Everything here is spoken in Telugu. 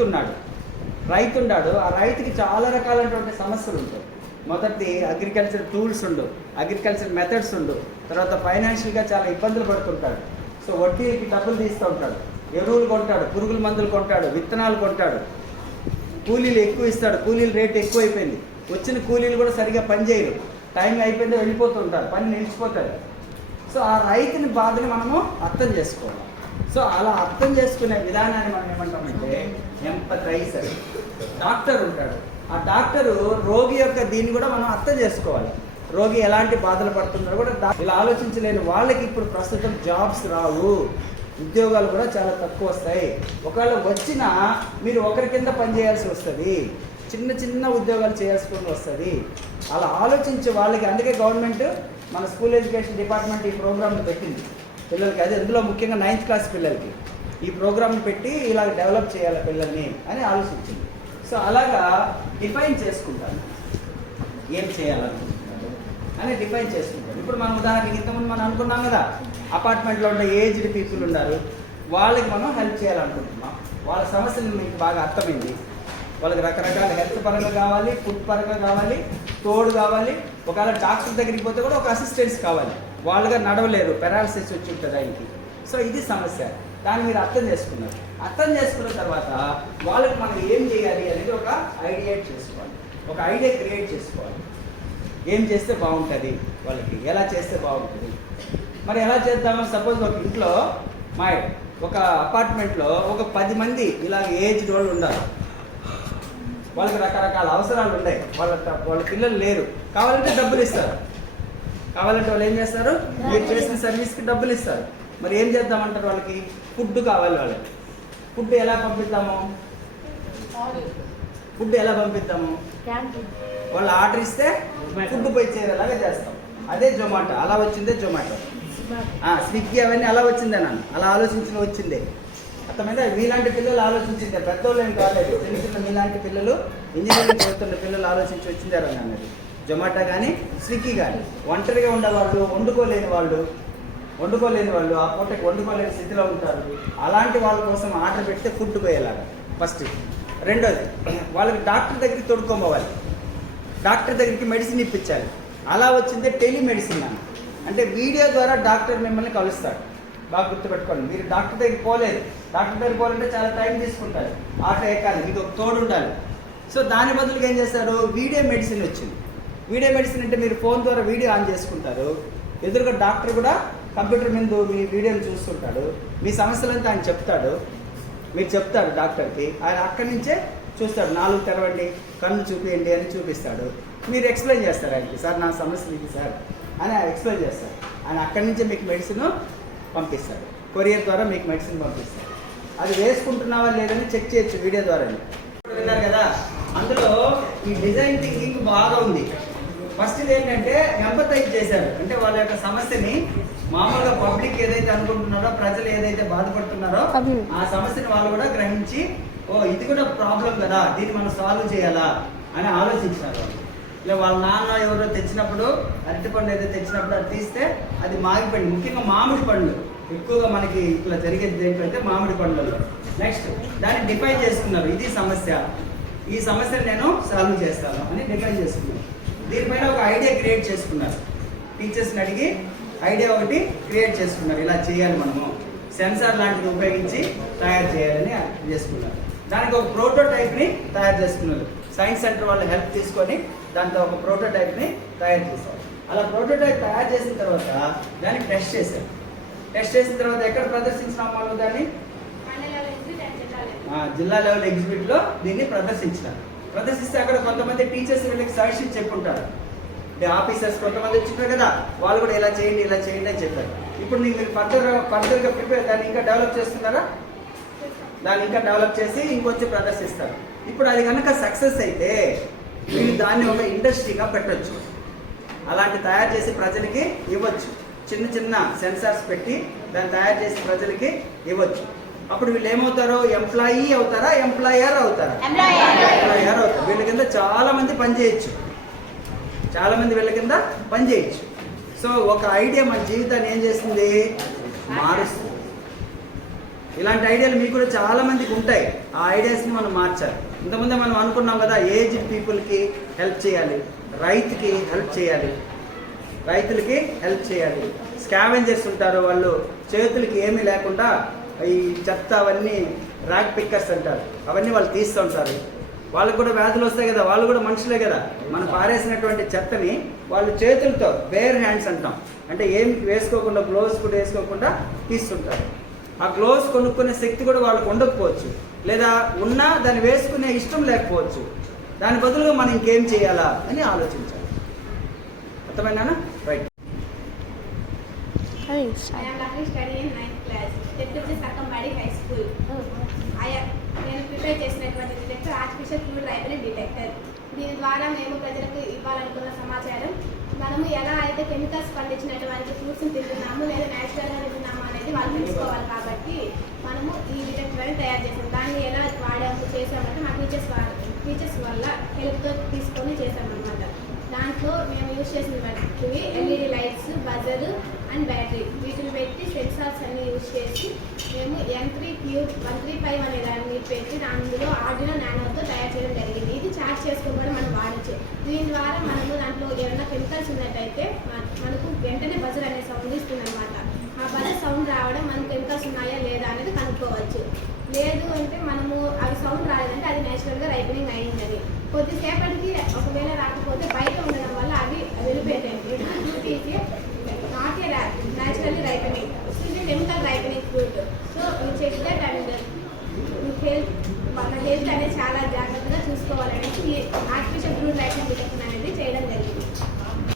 రైతు ఉన్నాడు. ఆ రైతుకి చాలా రకాలైనటువంటి సమస్యలు ఉంటాయి. మొదటి అగ్రికల్చర్ టూల్స్ అగ్రికల్చర్ మెథడ్స్ తర్వాత ఫైనాన్షియల్గా చాలా ఇబ్బందులు పడుతుంటాడు. సో వడ్డీకి డబ్బులు తీస్తూ ఉంటాడు, ఎరువులు కొంటాడు, పురుగుల మందులు కొంటాడు, విత్తనాలు కొంటాడు, కూలీలు ఎక్కువ ఇస్తాడు, కూలీల రేటు ఎక్కువైపోయింది, వచ్చిన కూలీలు కూడా సరిగా పని చేయరు, టైం అయిపోయిందో వెళ్ళిపోతుంటారు, పని నిలిచిపోతారు. సో ఆ రైతుని బాధని మనము అర్థం చేసుకోవాలి. సో అలా అర్థం చేసుకునే విధానాన్ని మనం ఏమంటామంటే ఎంపథైజర్. డాక్టర్ ఉంటాడు, ఆ డాక్టరు రోగి యొక్క దీన్ని కూడా మనం అర్థం చేసుకోవాలి. రోగి ఎలాంటి బాధలు పడుతున్నారో కూడా ఇలా ఆలోచించలేని వాళ్ళకి ఇప్పుడు ప్రస్తుతం జాబ్స్ రావు, ఉద్యోగాలు కూడా చాలా తక్కువ వస్తాయి. ఒకవేళ వచ్చినా మీరు ఒకరి కింద పనిచేయాల్సి వస్తుంది, చిన్న చిన్న ఉద్యోగాలు చేయాల్సి వస్తుంది. అలా ఆలోచించే వాళ్ళకి, అందుకే గవర్నమెంట్ మన స్కూల్ ఎడ్యుకేషన్ డిపార్ట్మెంట్ ఈ ప్రోగ్రామ్ని పెట్టింది పిల్లలకి. అది అందులో ముఖ్యంగా 9th క్లాస్ పిల్లలకి ఈ ప్రోగ్రామ్ని పెట్టి ఇలా డెవలప్ చేయాలి పిల్లల్ని అని ఆలోచించింది. సో అలాగా డిఫైన్ చేసుకుంటాను, ఏం చేయాలనుకుంటున్నారు అని డిఫైన్ చేసుకుంటారు. ఇప్పుడు మనం ఉదాహరణకి ఇంతకుముందు మనం అనుకున్నాం కదా, అపార్ట్మెంట్లో ఉండే ఏజ్డ్ పీపుల్ ఉన్నారు, వాళ్ళకి మనం హెల్ప్ చేయాలనుకుంటున్నాం. వాళ్ళ సమస్యలు మీకు బాగా అర్థమైంది. వాళ్ళకి రకరకాల హెల్త్ పరంగా కావాలి, ఫుడ్ పరంగా కావాలి, తోడు కావాలి. ఒకవేళ డాక్టర్ దగ్గరికి పోతే కూడా ఒక అసిస్టెంట్స్ కావాలి, వాళ్ళుగా నడవలేరు, పెరాలసిస్ వచ్చి ఉంటుంది ఆయనకి. సో ఇది సమస్య. దాన్ని మీరు అర్థం చేసుకున్నారు. అర్థం చేసుకున్న తర్వాత వాళ్ళకి మనం ఏం చేయాలి అనేది ఒక ఐడియా చేసుకోవాలి, ఒక ఐడియా క్రియేట్ చేసుకోవాలి. ఏం చేస్తే బాగుంటుంది, వాళ్ళకి ఎలా చేస్తే బాగుంటుంది. మరి ఎలా చేద్దామో, సపోజ్ ఒక ఇంట్లో ఒక అపార్ట్మెంట్లో ఒక 10 మంది ఇలా ఏజ్డ్ వాళ్ళు ఉండాలి. వాళ్ళకి రకరకాల అవసరాలు ఉన్నాయి, వాళ్ళ పిల్లలు లేరు, కావాలంటే డబ్బులు ఇస్తారు. కావాలంటే వాళ్ళు ఏం చేస్తారు, మీరు చేసిన సర్వీస్కి డబ్బులు ఇస్తారు. మరి ఏం చేద్దామంటారు, వాళ్ళకి ఫుడ్ కావాలి. వాళ్ళకి ఫుడ్ ఎలా పంపిద్దాము, వాళ్ళు ఆర్డర్ ఇస్తే ఫుడ్ పోయి చేరేలాగా చేస్తాం. అదే జొమాటో, అలా వచ్చిందే జొమాటో. స్విగ్గీ అవన్నీ అలా వచ్చిందే, నన్ను అలా ఆలోచించిన వచ్చిందే. అర్థమైందా? మీలాంటి పిల్లలు ఆలోచించిందే, పెద్దోళ్ళు ఏం కాలేదు. చిన్న మీలాంటి పిల్లలు, ఇంజనీరింగ్ చదువుతున్న పిల్లలు ఆలోచించి వచ్చిందారు అన్నది. జొమాటో కానీ స్విగ్గీ కానీ. ఒంటరిగా ఉండేవాళ్ళు, వండుకోలేని వాళ్ళు, ఆ పూటకి వండుకోలేని స్థితిలో ఉంటారు. అలాంటి వాళ్ళ కోసం ఆర్డర్ పెడితే ఫుడ్ పోయేలాగా ఫస్ట్. రెండోది, వాళ్ళకి డాక్టర్ దగ్గరికి తోడుకోవాలి, డాక్టర్ దగ్గరికి మెడిసిన్ ఇప్పించాలి. అలా వచ్చిందే టెలిమెడిసిన్ అని. అంటే వీడియో ద్వారా డాక్టర్ మిమ్మల్ని కలుస్తాడు. బాగా గుర్తుపెట్టుకోండి, మీరు డాక్టర్ దగ్గరికి పోలేదు. డాక్టర్ దగ్గరికి పోవాలంటే చాలా టైం తీసుకుంటారు, ఆటో ఎక్కాలి, మీకు ఒక తోడు ఉండాలి. సో దాని బదులుగా ఏం చేస్తారు, వీడియో మెడిసిన్ వచ్చింది. వీడియో మెడిసిన్ అంటే మీరు ఫోన్ ద్వారా వీడియో ఆన్ చేసుకుంటారు, ఎదురుగా డాక్టర్ కూడా కంప్యూటర్ మీద మీ వీడియోని చూస్తుంటాడు, మీ సమస్యలంతా ఆయన చెప్తాడు, మీరు చెప్తారు డాక్టర్కి, ఆయన అక్కడి నుంచే చూస్తాడు. 4 తెరవండి, కన్ను చూపించండి అని చూపిస్తాడు. మీరు ఎక్స్ప్లెయిన్ చేస్తారు ఆయనకి, సార్ నా సమస్య ఇది సార్ అని ఎక్స్ప్లెయిన్ చేస్తారు. ఆయన అక్కడి నుంచే మీకు మెడిసిన్ పంపిస్తాడు, కొరియర్ ద్వారా మీకు మెడిసిన్ పంపిస్తాడు. అది వేసుకుంటున్నావా లేదని చెక్ చేయొచ్చు వీడియో ద్వారా. విన్నారు కదా, అందులో ఈ డిజైన్ థింకింగ్ బాగా ఉంది. ఫస్ట్ ఏంటంటే ఎంపథైజ్ చేశారు, అంటే వాళ్ళ యొక్క సమస్యని మామూలుగా పబ్లిక్ ఏదైతే అనుకుంటున్నారో, ప్రజలు ఏదైతే బాధపడుతున్నారో ఆ సమస్యని వాళ్ళు కూడా గ్రహించి, ఇది కూడా ప్రాబ్లం కదా, దీన్ని మనం సాల్వ్ చేయాలా అని ఆలోచించినారు. ఇలా వాళ్ళ నాన్న ఎవరో తెచ్చినప్పుడు, అరటిపండు ఏదైతే తెచ్చినప్పుడు అది తీస్తే అది మాగిపోయింది. ముఖ్యంగా మామిడి పండ్లు ఎక్కువగా మనకి ఇట్లా జరిగేది దేంట్లో మామిడి పండ్లలో. నెక్స్ట్ దాన్ని డిఫైన్ చేసుకున్నారు, ఇది సమస్య, ఈ సమస్యను నేను సాల్వ్ చేస్తాను అని డిఫైన్ చేసుకున్నారు. దీనిపైన ఒక ఐడియా క్రియేట్ చేసుకున్నారు. టీచర్స్ని అడిగి ఐడియా ఒకటి క్రియేట్ చేసుకున్నారు, ఇలా చేయాలి, మనము సెన్సార్ లాంటిది ఉపయోగించి తయారు చేయాలని చేసుకున్నారు. దానికి ఒక ప్రోటోటైప్ని తయారు చేసుకున్నారు. సైన్స్ సెంటర్ వాళ్ళ హెల్ప్ తీసుకొని దాంతో ఒక ప్రోటోటైప్ని తయారు చేశారు. అలా ప్రోటోటైప్ తయారు చేసిన తర్వాత దాన్ని టెస్ట్ చేశారు. టెస్ట్ చేసిన తర్వాత ఎక్కడ ప్రదర్శించిన వాళ్ళు దాన్ని జిల్లా లెవెల్ ఎగ్జిబిట్లో దీన్ని ప్రదర్శిస్తే అక్కడ కొంతమంది టీచర్స్ వీళ్ళకి సజెషన్ చెప్పుంటారు. అంటే ఆఫీసర్స్ కొంతమంది వచ్చినారు కదా, వాళ్ళు కూడా ఇలా చేయండి అని చెప్పారు. ఇప్పుడు మీరు ఫర్దర్గా ప్రిపేర్ దాన్ని ఇంకా డెవలప్ చేస్తున్నారా, దాన్ని ఇంకా డెవలప్ చేసి ఇంకొంచెం ప్రదర్శిస్తారు. ఇప్పుడు అది కనుక సక్సెస్ అయితే మీరు దాన్ని ఒక ఇండస్ట్రీగా పెట్టచ్చు. అలాంటి తయారు చేసి ప్రజలకి ఇవ్వచ్చు. చిన్న సెన్సార్స్ పెట్టి దాన్ని తయారు చేసి ప్రజలకి ఇవ్వచ్చు. అప్పుడు వీళ్ళు ఏమవుతారు, ఎంప్లాయీ అవుతారా, ఎంప్లాయర్ అవుతారా? ఎంప్లాయర్ అవుతారు. వీళ్ళ కింద చాలా మంది వీళ్ళ కింద పనిచేయచ్చు. సో ఒక ఐడియా మన జీవితాన్ని ఏం చేస్తుంది, మారుస్తుంది. ఇలాంటి ఐడియాలు మీకు కూడా చాలా మందికి ఉంటాయి. ఆ ఐడియాస్ని మనం మార్చాలి. ఇంతకుముందే మనం అనుకున్నాం కదా, ఏజ్డ్ పీపుల్కి హెల్ప్ చేయాలి, రైతుకి హెల్ప్ చేయాలి, రైతులకి హెల్ప్ చేయాలి. స్కావెంజర్స్ ఉంటారు, వాళ్ళు చేతులకి ఏమీ లేకుండా ఈ చెత్త అవన్నీ ర్యాక్ పిక్కర్స్ అంటారు, అవన్నీ వాళ్ళు తీస్తూ ఉంటారు. వాళ్ళకు కూడా వ్యాధులు వస్తాయి కదా, వాళ్ళు కూడా మనుషులే కదా. మనం పారేసినటువంటి చెత్తని వాళ్ళు చేతులతో బేర్ హ్యాండ్స్ అంటాం, అంటే ఏం వేసుకోకుండా, గ్లోవ్స్ కూడా వేసుకోకుండా తీస్తుంటారు. ఆ గ్లోవ్స్ కొనుక్కునే శక్తి కూడా వాళ్ళకు ఉండకపోవచ్చు, లేదా ఉన్నా దాన్ని వేసుకునే ఇష్టం లేకపోవచ్చు. దాని బదులుగా మనం ఇంకేం చేయాలా అని ఆలోచించాలి. అర్థమైనా? Right. I am currently studying in 9th class. Technology Sakamadi High School. నేను ప్రిపేర్ చేసినటువంటి detector artificial fluid library detector. దీని ద్వారా మేము ప్రజలకు ఇవ్వాలనుకున్న సమాచారం, మనము ఎలా అయితే కెమికల్స్ పండించినటువంటి ఫ్రూట్స్ని తింటున్నాము లేదా న్యాచురల్గా తింటున్నాము అనేది వాళ్ళు తెలుసుకోవాలి. కాబట్టి మనము ఈ డిటెక్టర్ తయారు చేసాం. దాన్ని ఎలా చేసామంటే మా టీచర్స్ వల్ల హెల్ప్తో తీసుకొని చేసామన్నమాట. దాంట్లో మేము యూజ్ చేసినవి LED lights, buzzer and battery, వీటిని పెట్టి సెన్సార్స్ అన్ని యూజ్ చేసి మేము M3Q135 అనే దాన్ని పెట్టి అందులో ఆర్డినో నానోతో తయారు చేయడం జరిగింది. ఇది చార్జ్ చేసుకుని కూడా మనం వాడచ్చు. దీని ద్వారా మనము దాంట్లో ఏమైనా కెమికల్స్ ఉన్నట్టయితే మనకు వెంటనే బజర్ అనే సౌండ్ ఇస్తుంది అనమాట. ఆ బజర్ సౌండ్ రావడం మనం కెమికల్స్ ఉన్నాయా లేదా అనేది కనుక్కోవచ్చు. లేదు అంటే మనము అవి సౌండ్ రాలేదంటే అది నేచురల్గా రైపనింగ్ అయిందని. కొద్దిసేపటికి ఒకవేళ రాకపోతే బయట ఉండడం